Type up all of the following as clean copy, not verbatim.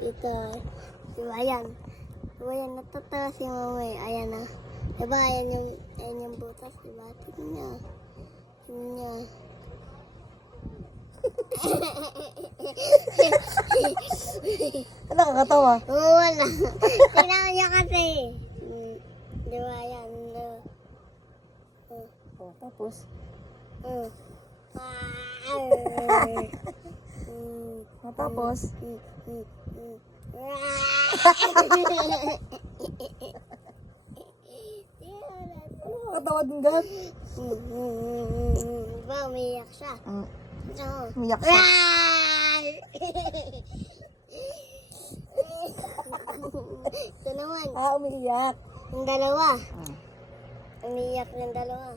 ito. Diba yan? Diba yan? Natatawa si mama eh. Ayan na. Diba ayan yung butas? Diba? Tingnan niya. Tingnan niya. Ano kakatawa? Wala. Tingnan niya kasi. Diba yan? Oh, tapos? Tapos? Katawa din gan? Diba, umiyak siya. Umiyak siya. Ito naman. Umiiyak. Yung dalawa. Umiyak yung dalawa.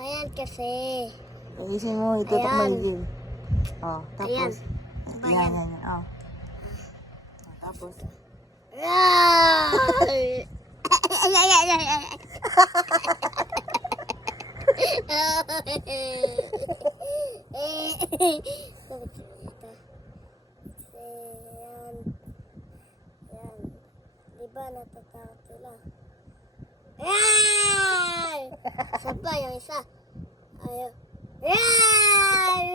Ayan kasi. Isin mo, itutok Ayan. maligil. Oh, tapos? Ayan. Yan, yan, yan. Oh. Tapos? Diba natatakot sila? Ay! Isa pa yung isa. Ayaw. Ay!